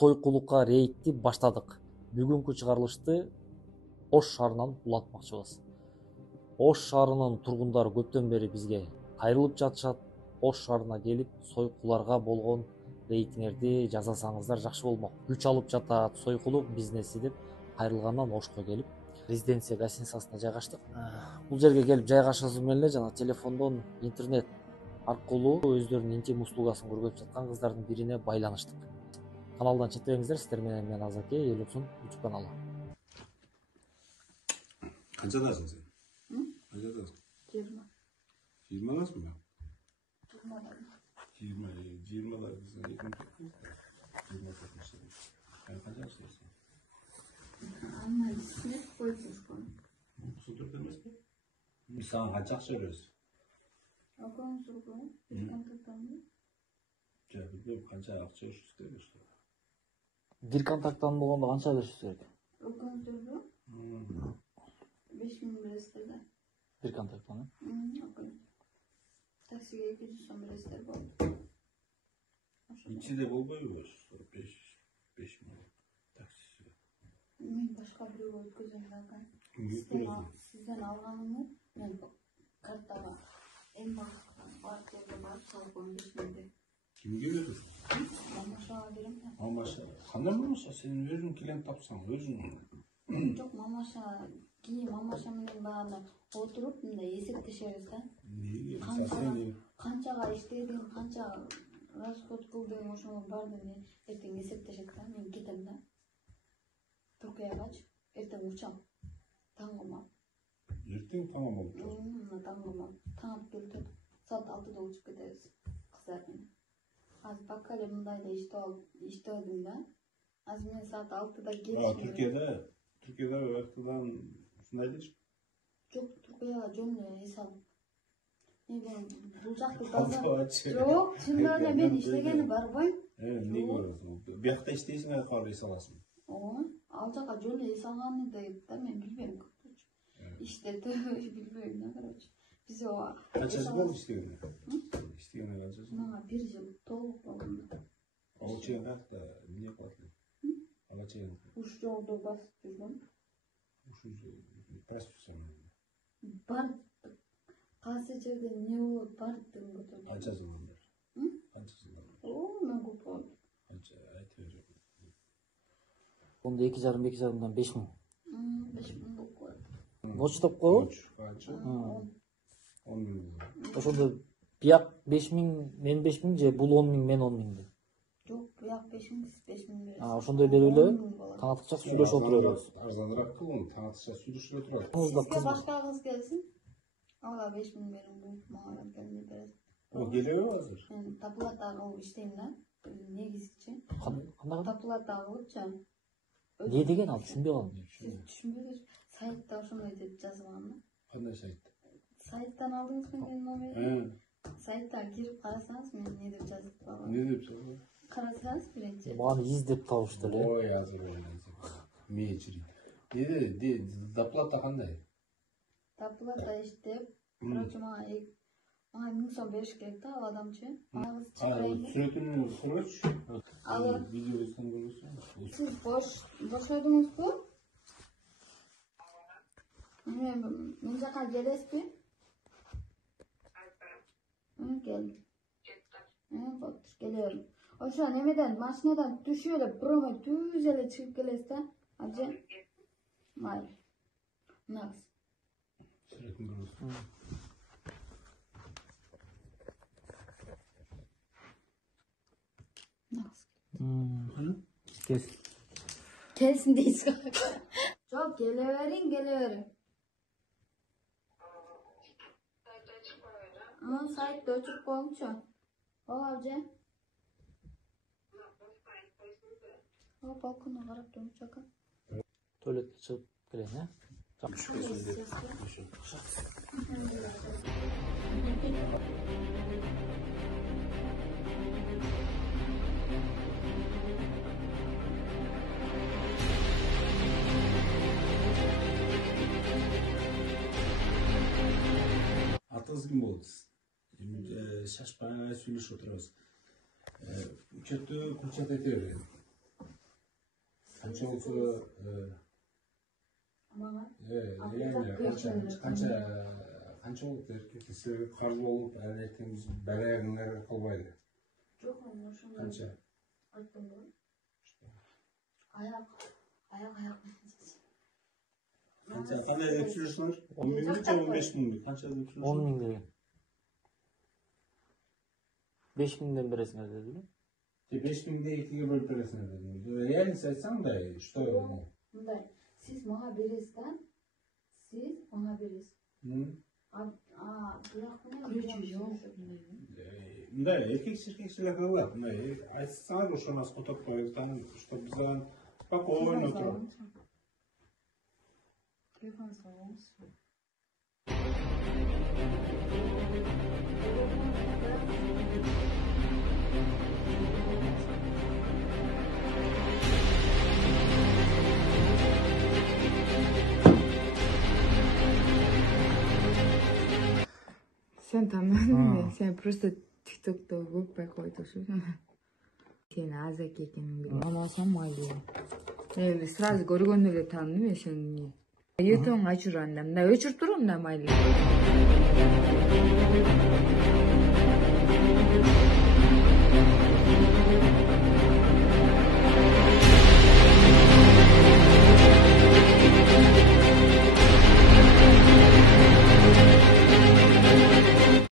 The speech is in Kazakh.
сойкулукка рейдти баштадык. Бүгүнкү чыгарылышты Ош шаарынан улантмакчыбыз. Ош шаарынын тургундары көптөн бери бизге кайрылып жатышат. Ош шаарына келип сойкуларга болгон рейтиңерди жасасаңыздар жакшы болмок. Күч алып жатат сойкулук бизнеси деп кайрылгандан Ошко келип резиденция гостиницасына жайгаштык. Бул жерге келип жайгашыбыз менен эле жана телефондон интернет аркылуу өздөрүнүн интим услугасын көргөзүп жаткан кыздардын бирине байланыштык. Каналдан четтебеңиздер, сиздер менен мен Азаке, Элюксун YouTube каналы. Канчадасың сен? Канчадасың? 20. 20дасың ба? 20. 20 біздің қанша істейсің? Анализіне қойып жүрген. Осы түрде емес пе? Біз саған қанша ақша бересіз? Оқуыңыз жүрген, біз контактамыз. Жоқ, білмеймін, қанша ақша үшін істейсіз? Бир контакттан болгондо канча беришиз керек? Оқуыңыз жүрген, 5000 бересіздер да. Бир контакттан, Оқуыңыз. Таксиге 200 сом бересіздер болды. İçinde болбойбу? 5 мың таксиси. Мен башка бирөө өткөзөм да. Сизден алганымды мен картага эң бар жерге барып салып коюм 5000. Кимге бересиз? Мамашага берем да. Мамаша. Кандай мамаша? Сен өзүң клиент тапсаң, өзүң. Жок, мамаша кийин мамаша менен багана отуруп мындай эсептешебиз да. Канчага иштедиң, канча расход кылдың, ошонун баарын эртең эсептешет да. Мен кетем да. Түркиягачы эртең учам. Таңгыма. Эртең таңгыма. Таңгыма. Таң келтип, саат 6-да учуп кетебиз кыздар менен. Азыр пока эле мындайда иштебедим да. Азыр мен саат 6-да келишим. Türkiye'de вактыдан ушундай эле? Жок, Түркияга жөн эле эс алып. Мен бул жакты базар. Жок, шындап эле мен иштегени барбайм. Эмне көрөсүң? Биякта иштейсиң, калып эс аласың. Ал жака жөн эле эс алганы деп да мен билбейм. Иштетип билбейм да, короче. Биз Канча жыл болду иштегенине? Иштегенине канча жыл? Мага 1 жыл толук болгондо. Ал чейин каякта эмне кылат эле? Ала чейин Уш жолдо басып жүргөм. Проституция. Бар. Кайсы жерде эмне болот, бар деген көтөрүп. Канча жылдан бери? Канча жылдан бери? Мен көп болду. Канча айтып бер. Онда 2,5-2,5-дан 5 мың. 5 мың болуп калат. Ночь топ коебу? Канча? 10 мың. Ошондо бияк 5 мың, мен 5 мың же бул 10 мың, мен 10 мың деп. Жок, бияк 5 мың, 5 мың бересиз. Ошондой берип эле таңатыкча сүйлөшүп отурабыз. Арзаныраак кылгын, таңатыкча сүйлөшүп отурабыз. Сизге башка кыз келсин. Ага 5 мың берем, бул мага келип берет. О, келеби азыр? Мен таплата кылып иштейм да. Негизичи. Кандай? Таплата кылыпчы. Не деген ал, түшүнбөй калдым. Сиз түшүнбөйсүз. Сайтта ошондой деп жазылган да. Кандай сайт? Сайттан алдыңызбы менин номерди? Сайттан кирип карасаңыз мен не деп жазып койгон. Не деп жазылган? Карасаңыз биринчи. Мага издеп табышты эле. Ой, азыр мечри. Деди, доплата кандай? Доплата иштеп, короче, мага 1000 сом бериш керек да, ал адамчы. Агыз чыгарайын. Сүрөтүн көрөчү. Ал Видеосун көрөсүң. сиз бош эдиңизби? Мен жака келесизби? Gel. Bak geliyorum. O şu an emeden maşinadan düşüyor da broma düz ele çıkıp gelirse de acı. Hayır. Naks. Sürekli görüyorsun. Naks. Kes. Gelsin değilsin. Çok geliverin. Ama site ölçüp koymuş o. O avcı. O balkona karab dönüp çaka. Tuvaletке чыгып келем, э? Атыңыз ким болду? Шашпай сүйлөшүп отурабыз. Учетті Курчат айта берген. Kança olsa Ama kança olup erkek ise karlı olup erkekimiz belayağını kılbaydı. çok mu? Şunu Kança. attım bu. Ayak. Kança kanday dep sürüyorsunuz? 10 binlik ya 15 binlik? Kança dep 10 sürüyorsunuz? ming dedim. 5 mingden beresine dedi. 5 binde 2'ye bölüp veresine dedim. Yani saysan da işte öyle. Bunday. Siz bana beresinden Hı? bırak bunu. Kırıcı yok. Да, erkek kıllar. Sana da şu nas kutup koyuyorsan işte bizden spokojno oturup. Telefon sorar mısın? Sen tanımadın mı? Sen просто TikTok'ta bakmaya koydun. Sen azak ekinin bile. Ama sen malıyım. Ben сразу көргөндө таныдым мен сени. Ертең ачыр анда. Мына өчүрүп турам да майлы.